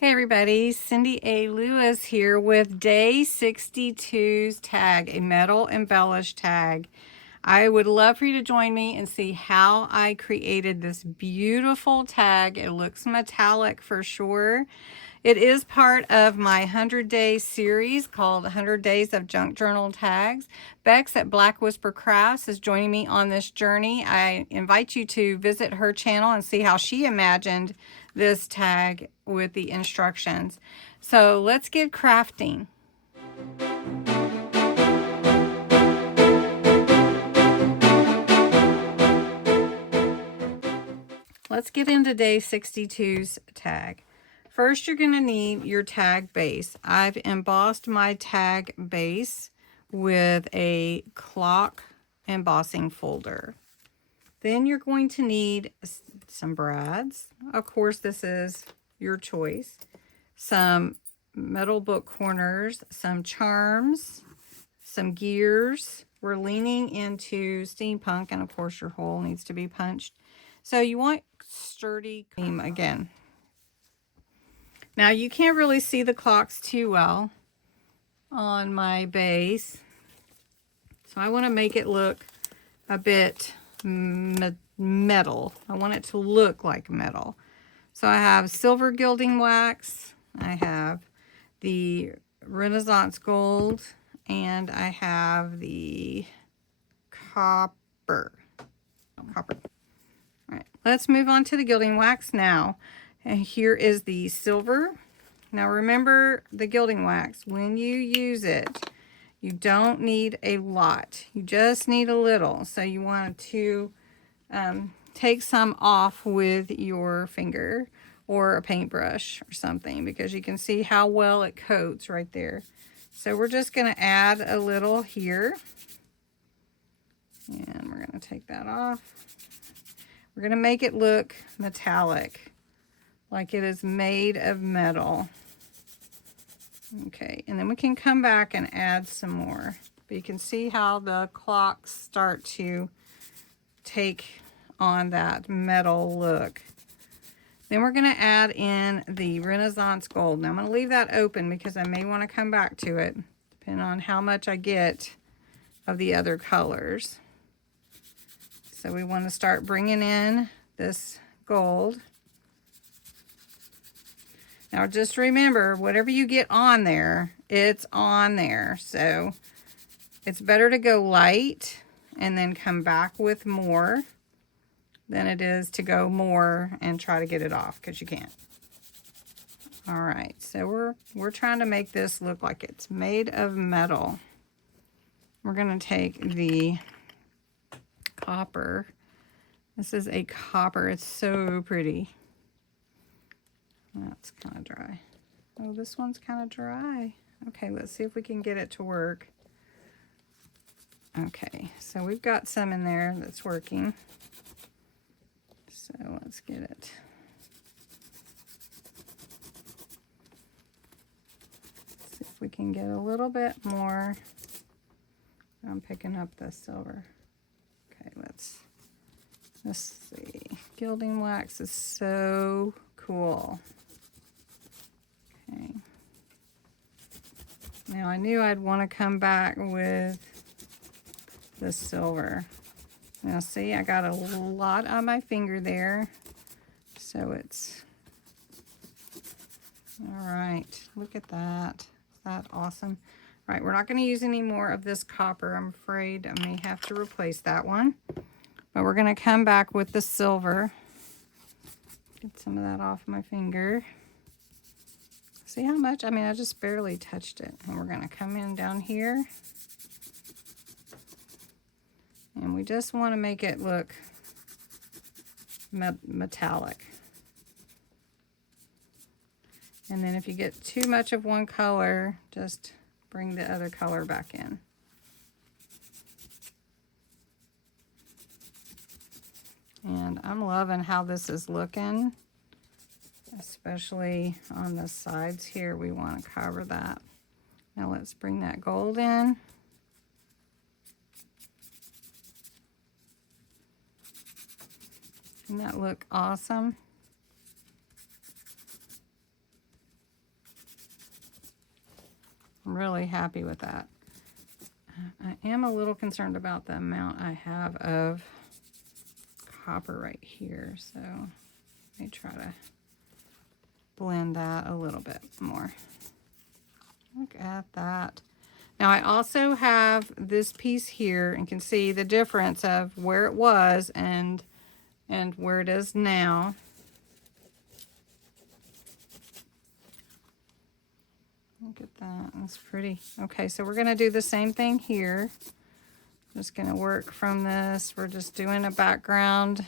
Hey everybody, Cindy A. Lewis here with day 62's tag, a metal embellished tag. I would love for you to join me and see how I created this beautiful tag. It looks metallic for sure. It is part of my 100-day series called 100 Days of Junk Journal Tags. Bexx at Black Whisper Crafts is joining me on this journey. I invite you to visit her channel and see how she imagined this tag with the instructions. So let's get crafting. Let's get into day 62's tag. First, you're going to need your tag base. I've embossed my tag base with a clock embossing folder. Then you're going to need some brads. Of course, this is your choice. Some metal book corners, some charms, some gears. We're leaning into steampunk, and of course your hole needs to be punched. So you want sturdy cream again. Now you can't really see the clocks too well on my base, so I want to make it look a bit metal. I want it to look like metal. So I have silver gilding wax, I have the Renaissance gold, and I have the copper. All right, let's move on to the gilding wax now. And here is the silver. Now remember the gilding wax, when you use it, you don't need a lot. You just need a little. So you want to take some off with your finger or a paintbrush or something, because you can see how well it coats right there. So we're just going to add a little here. And we're going to take that off. We're going to make it look metallic, like it is made of metal. Okay, and then we can come back and add some more. But you can see how the clocks start to take on that metal look. Then we're going to add in the Renaissance gold. Now I'm going to leave that open because I may want to come back to it, depending on how much I get of the other colors. So we want to start bringing in this gold. Now just remember, whatever you get on there, it's on there. So it's better to go light and then come back with more than it is to go more and try to get it off, because you can't. All right, so we're trying to make this look like it's made of metal. We're going to take the copper. This is a copper. It's so pretty. That's kind of dry. Oh, this one's kind of dry. Okay, let's see if we can get it to work. Okay, so we've got some in there that's working. So let's get it. See if we can get a little bit more. I'm picking up the silver. Okay, let's see. Gilding wax is so cool. Okay. Now I knew I'd want to come back with the silver. Now see, I got a lot on my finger there. So it's, all right, look at that. Is that awesome? All right, we're not going to use any more of this copper. I'm afraid I may have to replace that one. But we're going to come back with the silver. Get some of that off my finger. See how much? I mean, I just barely touched it. And we're going to come in down here. And we just want to make it look metallic. And then if you get too much of one color, just bring the other color back in. And I'm loving how this is looking, especially on the sides here. We want to cover that. Now let's bring that gold in. Doesn't that look awesome? I'm really happy with that. I am a little concerned about the amount I have of copper right here, so let me try to blend that a little bit more. Look at that. Now I also have this piece here, and can see the difference of where it was and where it is now. Look at that, that's pretty. Okay, so we're gonna do the same thing here. Just gonna work from this. We're just doing a background.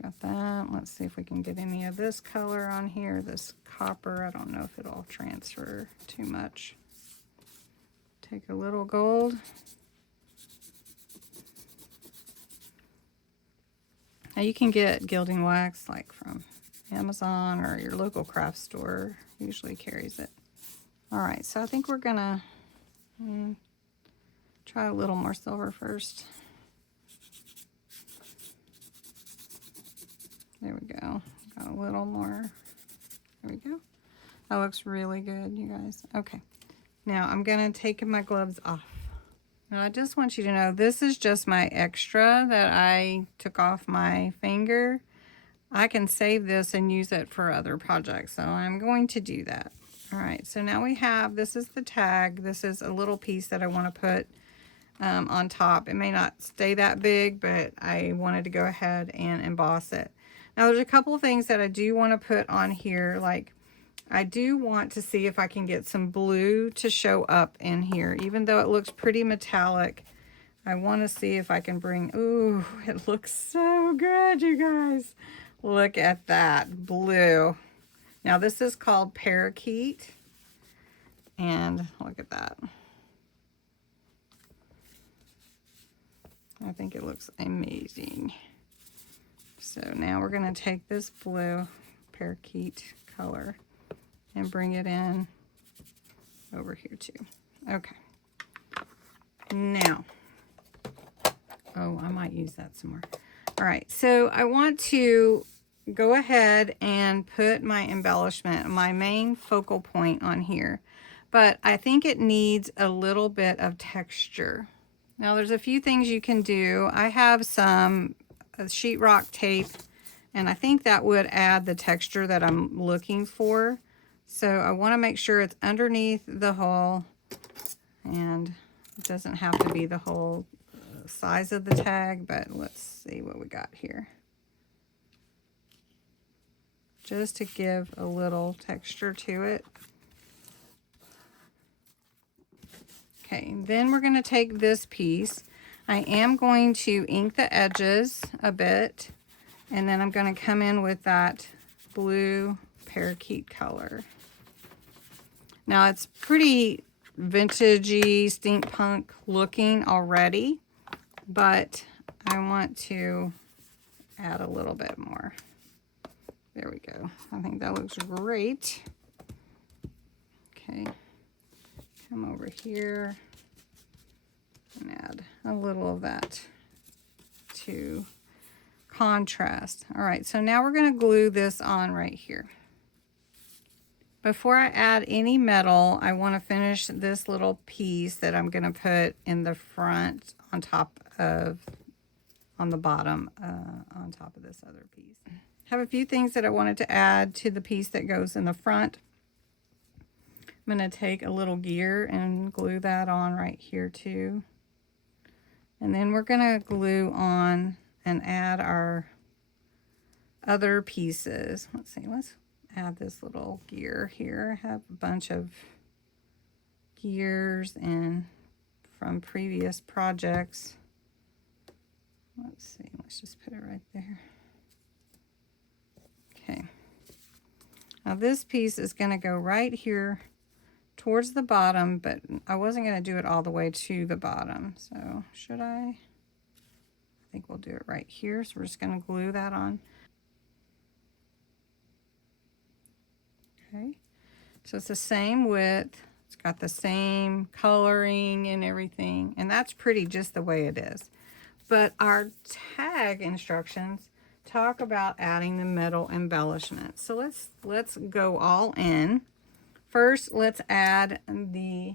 Got that. Let's see if we can get any of this color on here, this copper. I don't know if it'll transfer too much. Take a little gold. Now you can get gilding wax like from Amazon, or your local craft store usually carries it. All right, so I think we're gonna try a little more silver first. There we go. Got a little more. There we go. That looks really good, you guys. Okay. Now I'm gonna take my gloves off. Now I just want you to know this is just my extra that I took off my finger. I can save this and use it for other projects, so I'm going to do that. All right, so now we have, this is the tag. This is a little piece that I want to put on top. It may not stay that big, but I wanted to go ahead and emboss it. Now there's a couple of things that I do want to put on here. Like, I do want to see if I can get some blue to show up in here. Even though it looks pretty metallic, I want to see if I can bring, ooh, it looks so good, you guys. Look at that blue. Now this is called parakeet. And look at that. I think it looks amazing. So now we're going to take this blue parakeet color and bring it in over here too. Okay. Now, oh, I might use that some more. All right, so I want to go ahead and put my embellishment, my main focal point on here, but I think it needs a little bit of texture. Now there's a few things you can do. I have some sheetrock tape, and I think that would add the texture that I'm looking for. So I want to make sure it's underneath the hole, and it doesn't have to be the whole size of the tag, but let's see what we got here. Just to give a little texture to it. Okay, then we're going to take this piece. I am going to ink the edges a bit, and then I'm going to come in with that blue parakeet color. Now it's pretty vintagey, steampunk looking already, but I want to add a little bit more. There we go. I think that looks great. Okay, come over here and add a little of that to contrast. All right, so now we're going to glue this on right here. Before I add any metal, I want to finish this little piece that I'm going to put in the front on top of, on the bottom, on top of this other piece. I have a few things that I wanted to add to the piece that goes in the front. I'm going to take a little gear and glue that on right here too. And then we're going to glue on and add our other pieces. Let's see, let's add this little gear here. I have a bunch of gears and from previous projects. Let's see, let's just put it right there. Okay. Now this piece is going to go right here towards the bottom, but I wasn't going to do it all the way to the bottom. So should I think we'll do it right here. So we're just going to glue that on. Okay, so it's the same width, it's got the same coloring and everything, and that's pretty just the way it is. But our tag instructions talk about adding the metal embellishment. So let's go all in. First, let's add the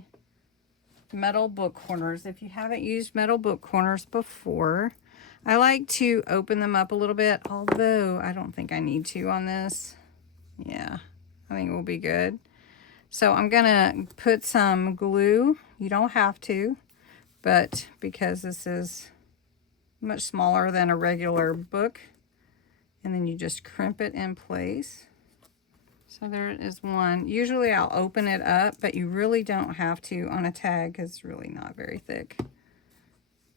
metal book corners. If you haven't used metal book corners before, I like to open them up a little bit, although I don't think I need to on this. Yeah, I think we'll be good. So I'm gonna put some glue. You don't have to, but because this is much smaller than a regular book, and then you just crimp it in place. So there is one. Usually I'll open it up, but you really don't have to on a tag because it's really not very thick.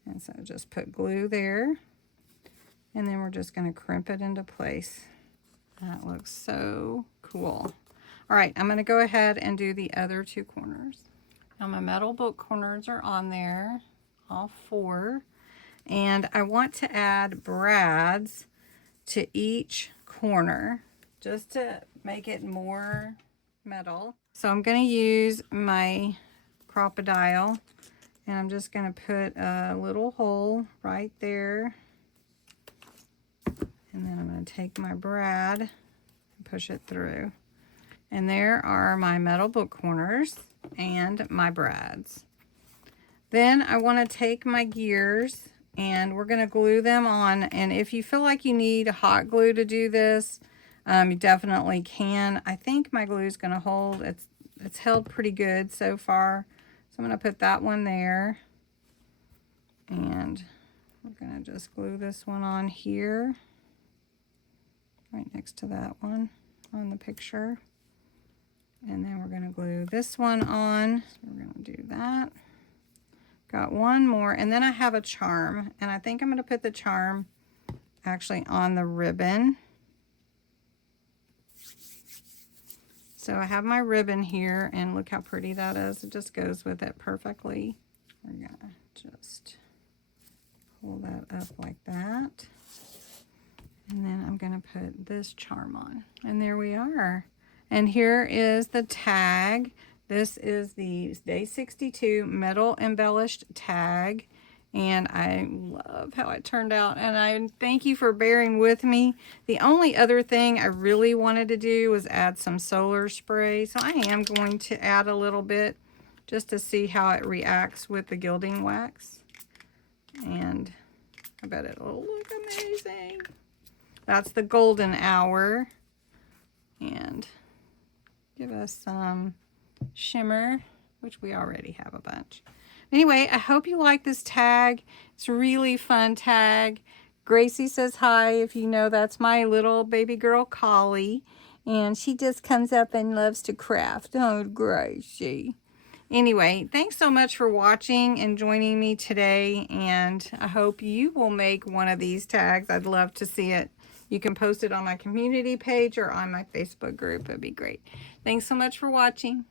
And so just put glue there, and then we're just going to crimp it into place. That looks so cool. All right, I'm going to go ahead and do the other two corners. Now my metal book corners are on there, all four. And I want to add brads to each corner just to make it more metal. So I'm going to use my crocodile, and I'm just going to put a little hole right there, and then I'm going to take my brad and push it through. And there are my metal book corners and my brads. Then I want to take my gears, and we're going to glue them on. And if you feel like you need hot glue to do this, you definitely can. I think my glue is going to hold. It's held pretty good so far. So I'm going to put that one there. And we're going to just glue this one on here, right next to that one on the picture. And then we're going to glue this one on. So we're going to do that. Got one more, and then I have a charm, and I think I'm going to put the charm actually on the ribbon. So I have my ribbon here, and look how pretty that is. It just goes with it perfectly. We're going to just pull that up like that. And then I'm going to put this charm on. And there we are. And here is the tag. This is the Day 62 Metal Embellished tag. And I love how it turned out. And I thank you for bearing with me. The only other thing I really wanted to do was add some solar spray. So I am going to add a little bit just to see how it reacts with the gilding wax. And I bet it'll look amazing. That's the golden hour. And give us some shimmer, which we already have a bunch. Anyway, I hope you like this tag. It's a really fun tag. Gracie says hi. If you know, that's my little baby girl Collie. And she just comes up and loves to craft. Oh, Gracie. Anyway, thanks so much for watching and joining me today. And I hope you will make one of these tags. I'd love to see it. You can post it on my community page or on my Facebook group. It'd be great. Thanks so much for watching.